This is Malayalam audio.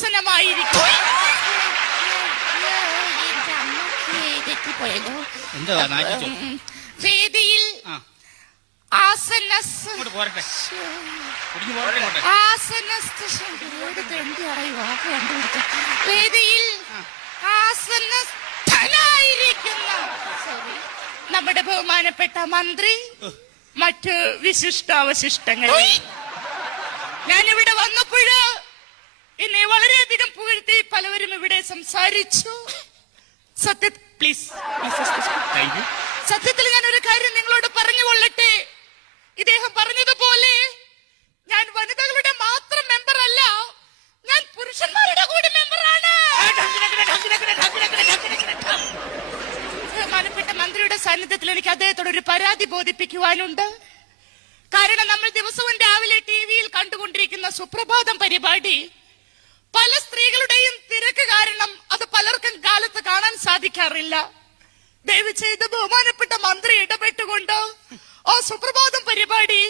ആസനമായിരിക്കും. വേദിയിൽ വേദിയിൽ ആസനസ്ഥനായിരിക്കുന്ന നമ്മുടെ ബഹുമാനപ്പെട്ട മന്ത്രി, മറ്റ് വിശിഷ്ടാവശിഷ്ടങ്ങൾ. ഞാനിവിടെ വന്നപ്പോഴ് എന്നെ വളരെയധികം പുകഴ്ത്തി പലവരും ഇവിടെ സംസാരിച്ചു. സത്യത്തിൽ ഞാൻ ഒരു കാര്യം നിങ്ങളോട് പറഞ്ഞു കൊള്ളട്ടെ. ഇദ്ദേഹം പറഞ്ഞതുപോലെ ഞാൻ വനിതകളുടെ മാത്രം മെമ്പർ അല്ല, ഞാൻ പുരുഷന്മാരുടെ കൂടി മെമ്പറാണ്. ബഹുമാനപ്പെട്ട മന്ത്രിയുടെ സാന്നിധ്യത്തിൽ എനിക്ക് അദ്ദേഹത്തോട് ഒരു പരാതി ബോധിപ്പിക്കുവാനുണ്ട്. കാരണം നമ്മൾ ദിവസവും രാവിലെ ടിവിയിൽ കണ്ടുകൊണ്ടിരിക്കുന്ന സുപ്രഭാതം പരിപാടി പല സ്ത്രീകളുടെയും തിരക്ക് കാരണം അത് പലർക്കും കാലത്ത് കാണാൻ സാധിക്കാറില്ല. ദയവ് ചെയ്ത് ബഹുമാനപ്പെട്ട മന്ത്രി ഇടപെട്ടുകൊണ്ട് ആ സുപ്രഭാതം പരിപാടി